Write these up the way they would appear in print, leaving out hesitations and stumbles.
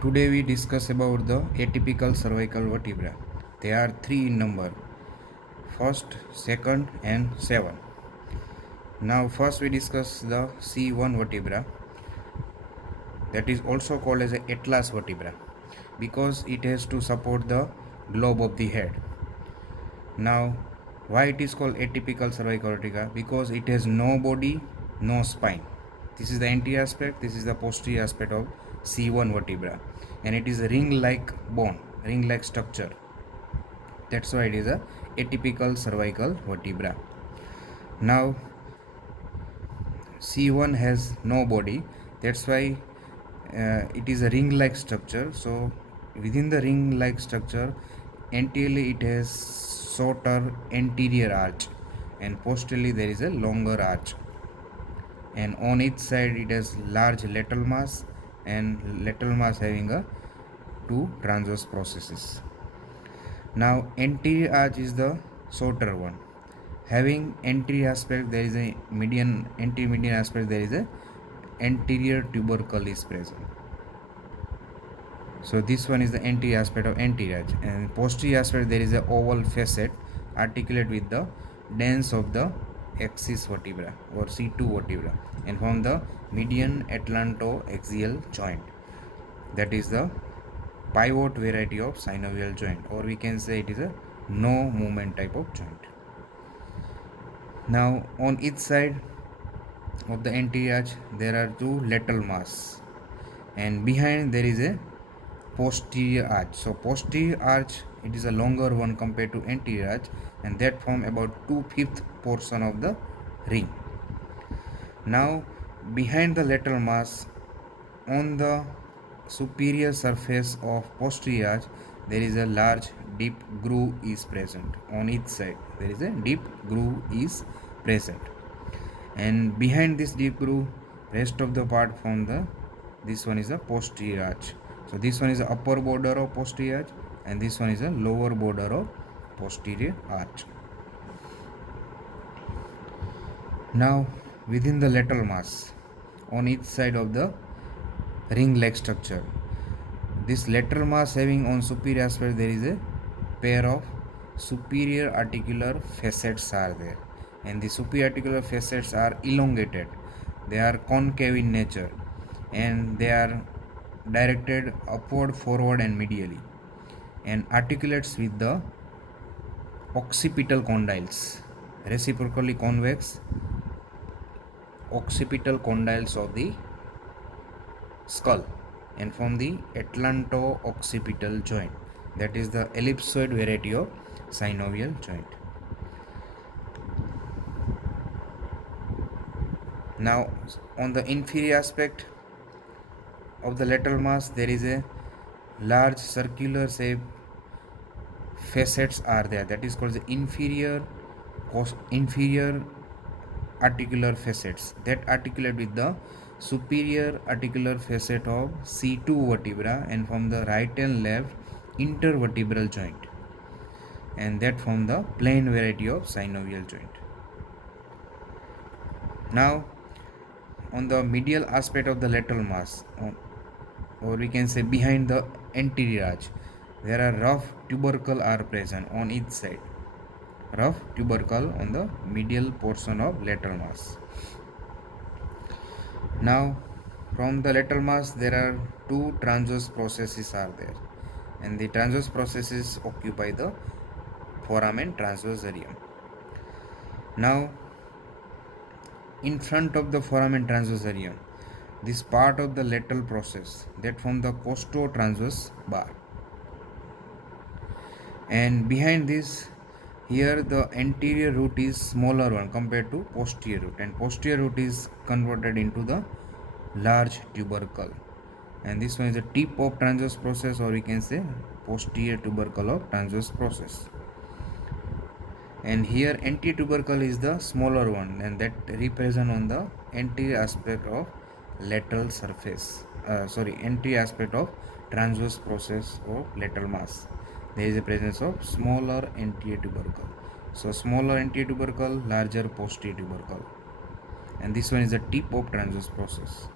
Today we discuss about the atypical cervical vertebra. They are three in number: first, second, and seven. Now, first we discuss the C1 vertebra, that is also called as a atlas vertebra because it has to support the globe of the head. Now, why it is called atypical cervical vertebra? Because it has no body, no spine. This is the anterior aspect, this is the posterior aspect of C1 vertebra, and it is a ring-like bone, ring-like structure. That's why it is a atypical cervical vertebra. Now, C1 has no body, that's why it is a ring-like structure. So, within the ring-like structure, anteriorly it has shorter anterior arch, and posteriorly there is a longer arch. And on each side it has large lateral mass, and lateral mass having a two transverse processes. Now, anterior arch is the shorter one. Having anterior aspect, there is a median, anterior median aspect, there is a anterior tubercle is present. So this one is the anterior aspect of anterior arch, and posterior aspect there is a oval facet articulate with the dens of the axis vertebra or C2 vertebra, and from the median atlantoaxial joint, that is the pivot variety of synovial joint, or we can say it is a no movement type of joint. Now, on each side of the anterior arch there are two lateral mass, and behind there is a posterior arch. So posterior arch, it is a longer one compared to anterior arch, and that form about 2/5 portion of the ring. Now, behind the lateral mass, on the superior surface of posterior arch, there is a large deep groove is present. On each side there is a deep groove is present, and behind this deep groove, rest of the part from the, this one is a posterior arch. So this one is the upper border of posterior arch, and this one is a lower border of posterior arch. Now, within the lateral mass, on each side of the ring-like structure, this lateral mass having on superior aspect, there is a pair of superior articular facets are there, and the superior articular facets are elongated, they are concave in nature, and they are directed upward, forward, and medially, and articulates with the occipital condyles, reciprocally convex occipital condyles of the skull, and from the atlanto-occipital joint, that is the ellipsoid variety of synovial joint. Now, on the inferior aspect of the lateral mass, there is a large circular shape facets are there, that is called the inferior articular facets, that articulate with the superior articular facet of C2 vertebra, and from the right and left intervertebral joint, and that from the plain variety of synovial joint. Now, on the medial aspect of the lateral mass, or we can say behind the anterior arch, there are rough tubercle are present on each side, rough tubercle on the medial portion of lateral mass. Now, from the lateral mass there are two transverse processes are there, and the transverse processes occupy the foramen transversarium. Now, in front of the foramen transversarium, this part of the lateral process, that from the costo-transverse bar, and behind this, here the anterior root is smaller one compared to posterior root, and posterior root is converted into the large tubercle, and this one is the tip of transverse process, or we can say posterior tubercle of transverse process. And here anterior tubercle is the smaller one, and that represent on the anterior aspect of lateral surface, anterior aspect of transverse process of lateral mass. There is a presence of smaller anterior tubercle. So smaller anterior tubercle, larger posterior tubercle, and this one is the tip of transverse process.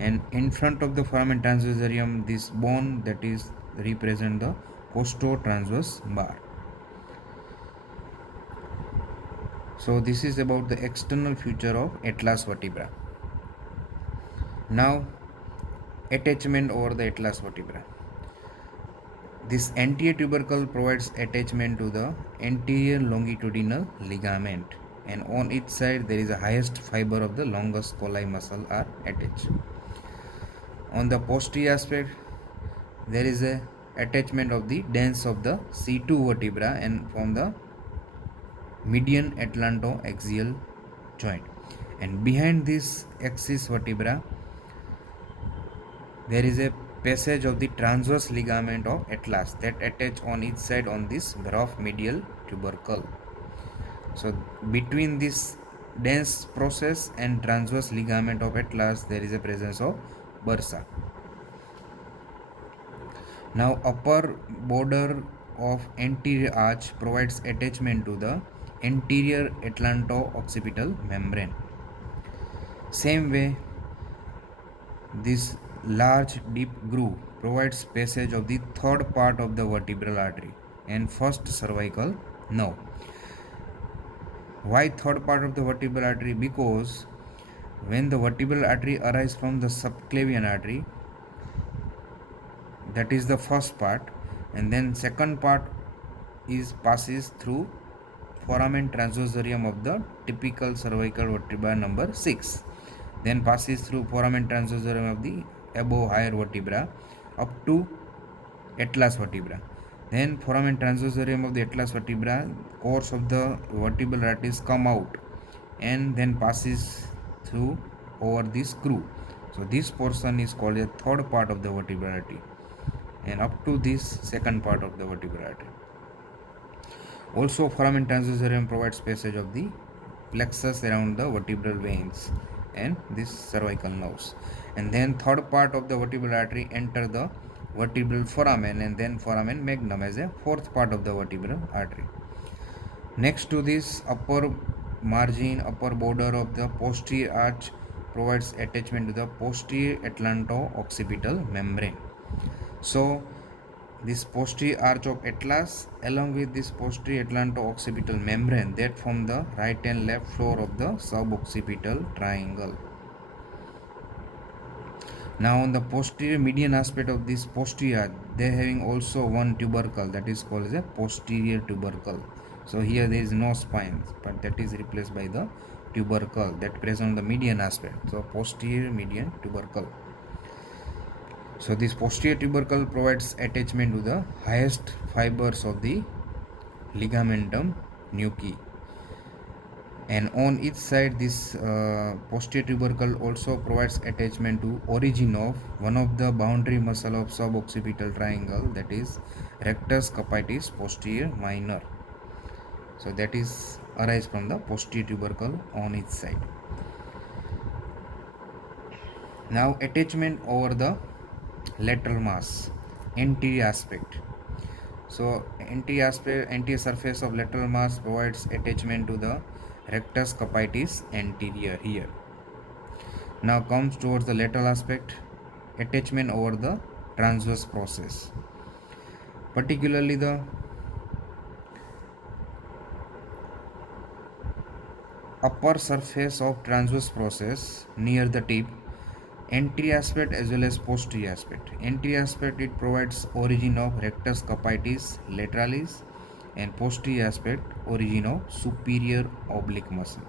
and in front of the foramen transversarium this bone that is represent the costo-transverse bar. So this is about the external feature of atlas vertebra. Now attachment over the atlas vertebra. This anterior tubercle provides attachment to the anterior longitudinal ligament, and on its side there is a highest fiber of the longus colli muscle are attached. On the posterior aspect there is a attachment of the dens of the C2 vertebra and from the median atlantoaxial joint, and behind this axis vertebra there is a passage of the transverse ligament of atlas that attach on each side on this rough medial tubercle. So between this dense process and transverse ligament of atlas there is a presence of bursa. Now upper border of anterior arch provides attachment to the anterior atlanto-occipital membrane. Same way, this large deep groove provides passage of the third part of the vertebral artery and first cervical nerve. Why third part of the vertebral artery? Because when the vertebral artery arises from the subclavian artery, that is the first part, and then second part is passes through foramen transversarium of the typical cervical vertebra number 6, then passes through foramen transversarium of the above higher vertebra up to atlas vertebra, then foramen transversarium of the atlas vertebra, course of the vertebral arteries come out and then passes through over this groove. So this portion is called a third part of the vertebral artery and up to this second part of the vertebral artery. Also foramen transversarium provides passage of the plexus around the vertebral veins and this cervical nerves, and then third part of the vertebral artery enter the vertebral foramen and then foramen magnum as a fourth part of the vertebral artery. Next to this, upper margin, upper border of the posterior arch provides attachment to the posterior atlanto-occipital membrane. So this posterior arch of atlas along with this posterior atlanto-occipital membrane that form the right and left floor of the suboccipital triangle. Now on the posterior median aspect of this posterior arch, they having also one tubercle that is called as a posterior tubercle. So here there is no spine, but that is replaced by the tubercle that present on the median aspect. So posterior median tubercle. So this posterior tubercle provides attachment to the highest fibers of the ligamentum nuchae, and on each side this posterior tubercle also provides attachment to origin of one of the boundary muscle of suboccipital triangle, that is rectus capitis posterior minor. So that is arise from the posterior tubercle on each side. Now attachment over the lateral mass, anterior aspect. So anterior surface of lateral mass provides attachment to the rectus capitis anterior here. Now comes towards the lateral aspect, attachment over the transverse process, particularly the upper surface of transverse process near the tip, anterior aspect as well as posterior aspect. Anterior aspect, it provides origin of rectus capitis lateralis, and posterior aspect origin of superior oblique muscle.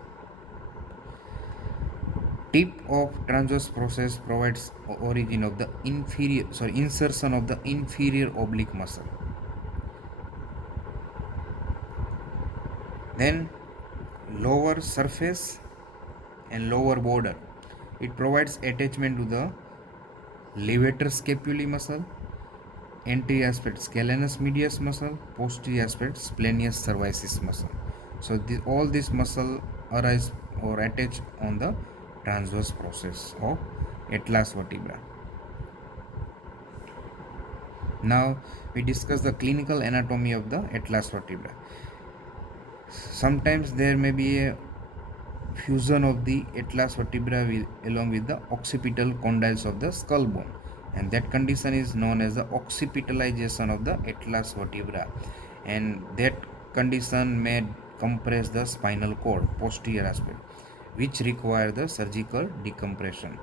Tip of transverse process provides origin of the insertion of the inferior oblique muscle. Then lower surface and lower border, it provides attachment to the levator scapulae muscle, anterior aspect scalenus medius muscle, posterior aspect splenius cervicis muscle. So all these muscle arise or attach on the transverse process of atlas vertebra. Now we discuss the clinical anatomy of the atlas vertebra. Sometimes there may be a fusion of the atlas vertebra along with the occipital condyles of the skull bone, and that condition is known as the occipitalization of the atlas vertebra, and that condition may compress the spinal cord posterior aspect, which require the surgical decompression.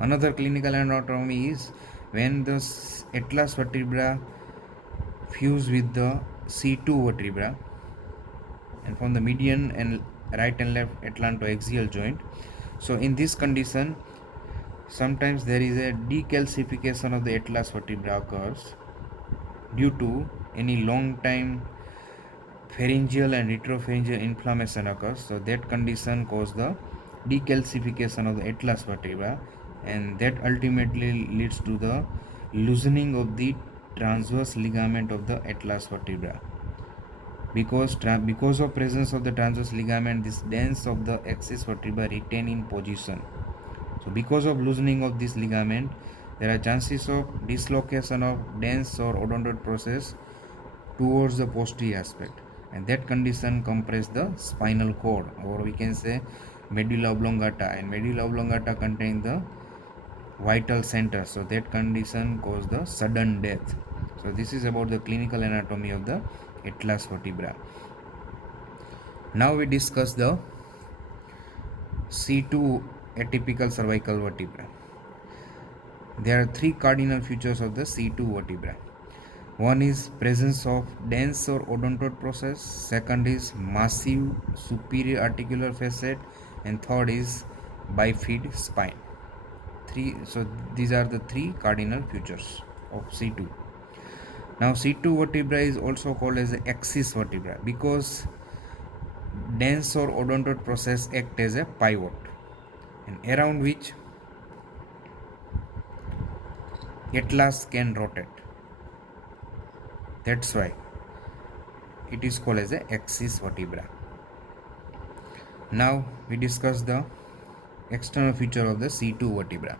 Another clinical anatomy is when the atlas vertebra fuse with the C2 vertebra and from the median and right and left atlantoaxial joint. So in this condition, sometimes there is a decalcification of the atlas vertebra occurs due to any long time pharyngeal and retropharyngeal inflammation occurs. So that condition causes the decalcification of the atlas vertebra, and that ultimately leads to the loosening of the transverse ligament of the atlas vertebra. Because of presence of the transverse ligament, this dens of the axis vertebra retain in position. So because of loosening of this ligament, there are chances of dislocation of dens or odontoid process towards the posterior aspect, and that condition compress the spinal cord, or we can say medulla oblongata, and medulla oblongata contain the vital center. So that condition cause the sudden death. So this is about the clinical anatomy of the atlas vertebra. Now we discuss the C2 atypical cervical vertebra. There are three cardinal features of the C2 vertebra. One is presence of dense or odontoid process, second is massive superior articular facet, and third is bifid spine. So these are the three cardinal features of C2. Now C2 vertebra is also called as the axis vertebra because dense or odontoid process act as a pivot, and around which atlas can rotate. That's why it is called as a axis vertebra. Now we discuss the external feature of the C2 vertebra.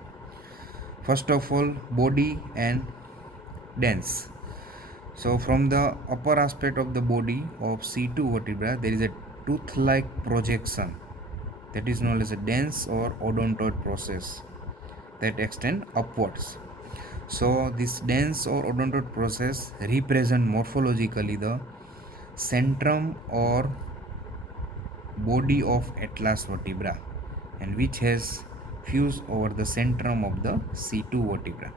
First of all, body and dens. So from the upper aspect of the body of C2 vertebra, there is a tooth-like projection that is known as a dens or odontoid process that extend upwards. So this dens or odontoid process represent morphologically the centrum or body of atlas vertebra, and which has fused over the centrum of the C2 vertebra.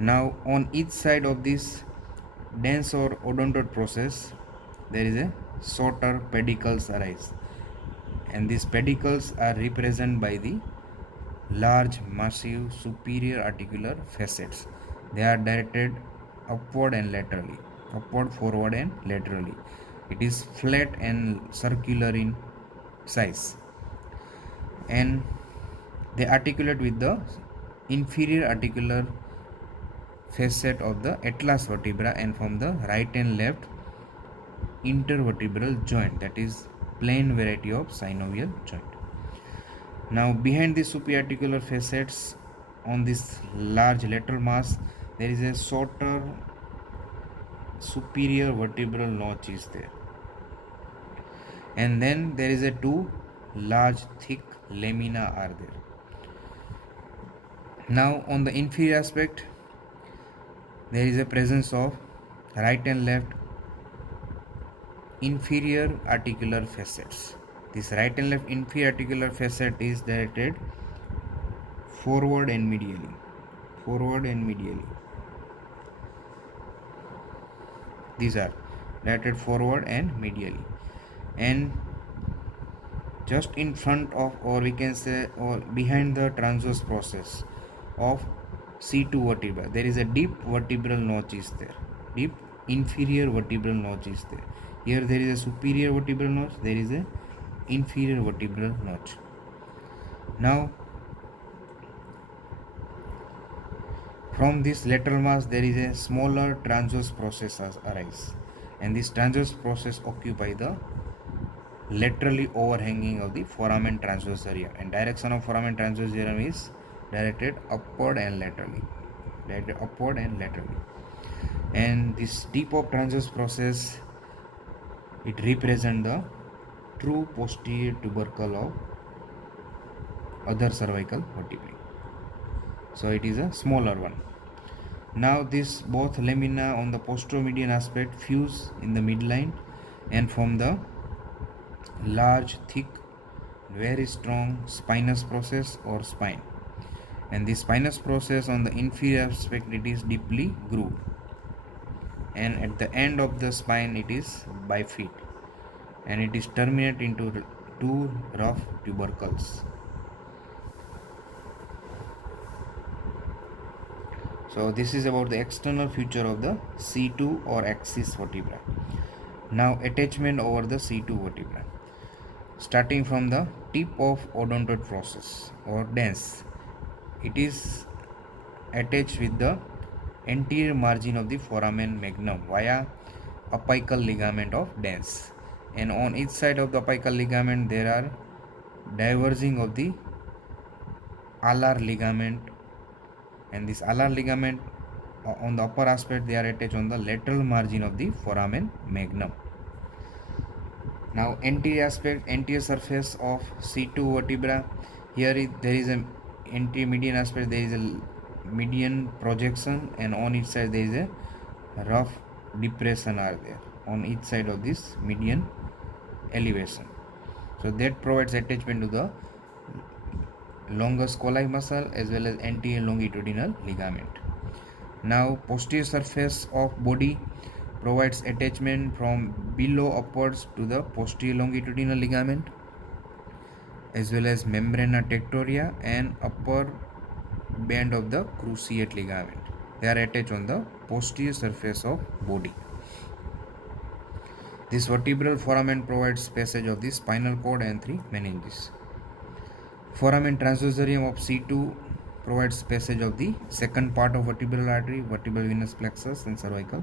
Now on each side of this dens or odontoid process, there is a shorter pedicles arise, and these pedicles are represented by the large massive superior articular facets. They are directed upward and laterally, upward, forward and laterally. It is flat and circular in size, and they articulate with the inferior articular facet of the atlas vertebra and from the right and left intervertebral joint, that is plain variety of synovial joint. Now behind the supraarticular facets on this large lateral mass, there is a shorter superior vertebral notch is there, and then there is a two large thick lamina are there. Now on the inferior aspect, there is a presence of right and left inferior articular facets. This right and left inferior articular facet is directed forward and medially, forward and medially. These are directed forward and medially, and just in front of, or we can say, or behind the transverse process of C2 vertebra, there is a deep vertebral notch is there, deep inferior vertebral notch is there. Here there is a superior vertebral notch, there is a inferior vertebral notch. Now from this lateral mass, there is a smaller transverse process arise, and this transverse process occupy the laterally overhanging of the foramen transverse area, and direction of foramen transverse area is directed upward and laterally, directed upward and laterally. And this deep of transverse process It represents the true posterior tubercle of other cervical vertebrae. So it is a smaller one. Now this both lamina on the posteromedian aspect fuse in the midline and form the large, thick, very strong spinous process or spine. And the spinous process on the inferior aspect, it is deeply grooved, and at the end of the spine it is bifid, and it is terminated into two rough tubercles. So this is about the external feature of the C2 or axis vertebra. Now attachment over the C2 vertebra. Starting from the tip of odontoid process or dens, it is attached with the anterior margin of the foramen magnum via apical ligament of dens, and on each side of the apical ligament there are diverging of the alar ligament, and this alar ligament on the upper aspect they are attached on the lateral margin of the foramen magnum. Now anterior aspect, anterior surface of C2 vertebra. Here there is a anterior median aspect, there is a median projection, and on each side there is a rough depression are there on each side of this median elevation. So that provides attachment to the longus colli muscle as well as anterior longitudinal ligament. Now posterior surface of body provides attachment from below upwards to the posterior longitudinal ligament as well as membrana tectoria and upper band of the cruciate ligament. They are attached on the posterior surface of body. This vertebral foramen provides passage of the spinal cord and three meninges. Foramen transversarium of C2 provides passage of the second part of vertebral artery, vertebral venous plexus and cervical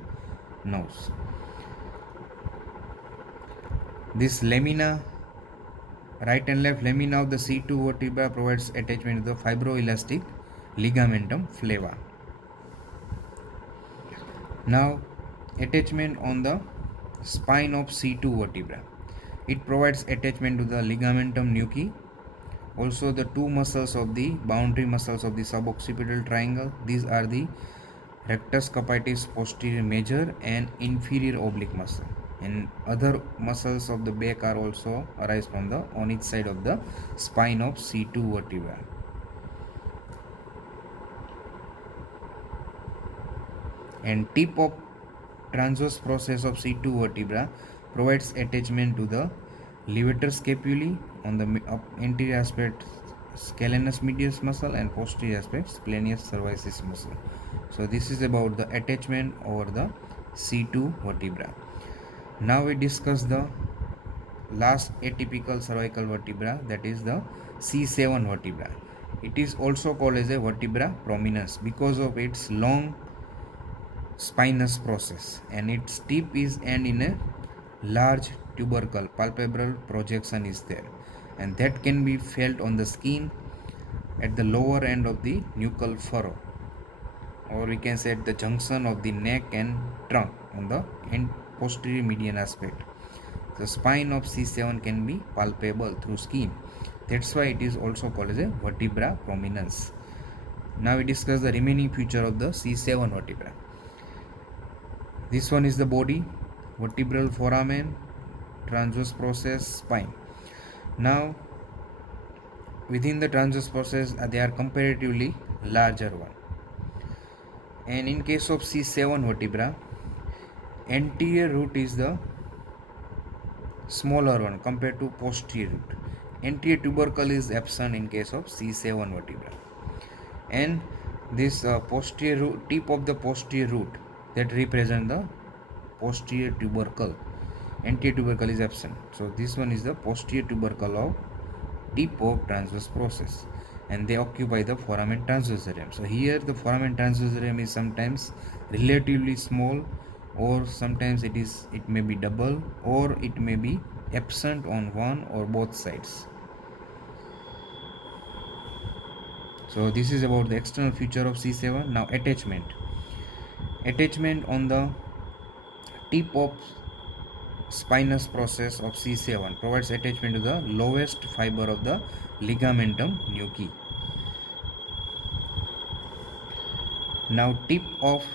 nerves. This lamina, right and left lamina of the C2 vertebra provides attachment to the fibroelastic ligamentum flava. Now attachment on the spine of C2 vertebra. It provides attachment to the ligamentum nuchae. Also the two muscles of the boundary muscles of the suboccipital triangle. These are the rectus capitis posterior major and inferior oblique muscle. And other muscles of the back are also arise from the on each side of the spine of C2 vertebra. And tip of transverse process of C2 vertebra provides attachment to the levator scapulae on the anterior aspect scalenus medius muscle and posterior aspect splenius cervicis muscle. So this is about the attachment over the C2 vertebra. Now we discuss the last atypical cervical vertebra, that is the C7 vertebra. It is also called as a vertebra prominens because of its long spinous process, and its tip is end in a large tubercle. Palpebral projection is there, and that can be felt on the skin at the lower end of the nuchal furrow, or we can say at the junction of the neck and trunk on the posterior median aspect. The spine of C7 can be palpable through skin. That's why it is also called as a vertebra prominens. Now we discuss the remaining feature of the C7 vertebra. This one is the body, vertebral foramen, transverse process, spine. Now within the transverse process they are comparatively larger one. And in case of C7 vertebra, anterior root is the smaller one compared to posterior root. Anterior tubercle is absent in case of C7 vertebra, and this posterior root, tip of the posterior root that represent the posterior tubercle, anterior tubercle is absent. So this one is the posterior tubercle of tip of transverse process, and they occupy the foramen transversarium. So here the foramen transversarium is sometimes relatively small, or sometimes it may be double, or it may be absent on one or both sides. So this is about the external feature of C7. Now attachment on the tip of spinous process of C7 provides attachment to the lowest fiber of the ligamentum nuchae. Now tip of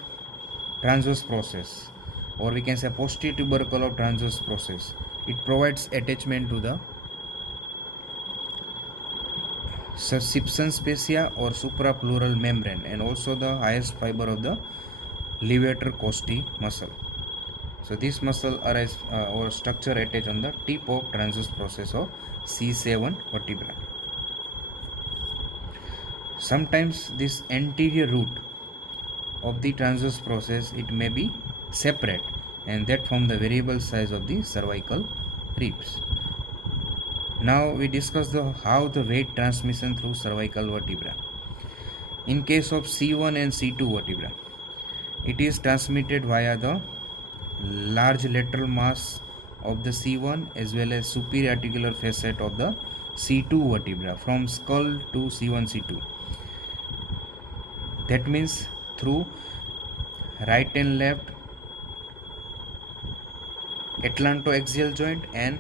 transverse process, or we can say posterior tubercle of transverse process, it provides attachment to the subscription fascia or suprapleural membrane and also the highest fiber of the levator costae muscle. So this muscle arise or structure attached on the tip of transverse process of C7 vertebra. Sometimes this anterior root of the transverse process it may be separate, and that form the variable size of the cervical ribs. Now we discuss how the weight transmission through cervical vertebra. In case of C1 and C2 vertebra, it is transmitted via the large lateral mass of the C1 as well as superior articular facet of the C2 vertebra from skull to C1 C2. That means through right and left atlantoaxial joint and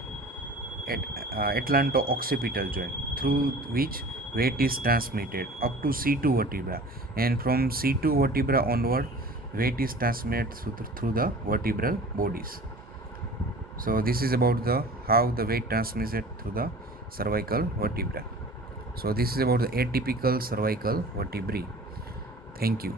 atlanto-occipital joint, through which weight is transmitted up to C2 vertebra, and from C2 vertebra onward weight is transmitted through the vertebral bodies. So this is about the how the weight transmitted through the cervical vertebra. So this is about the atypical cervical vertebrae. Thank you.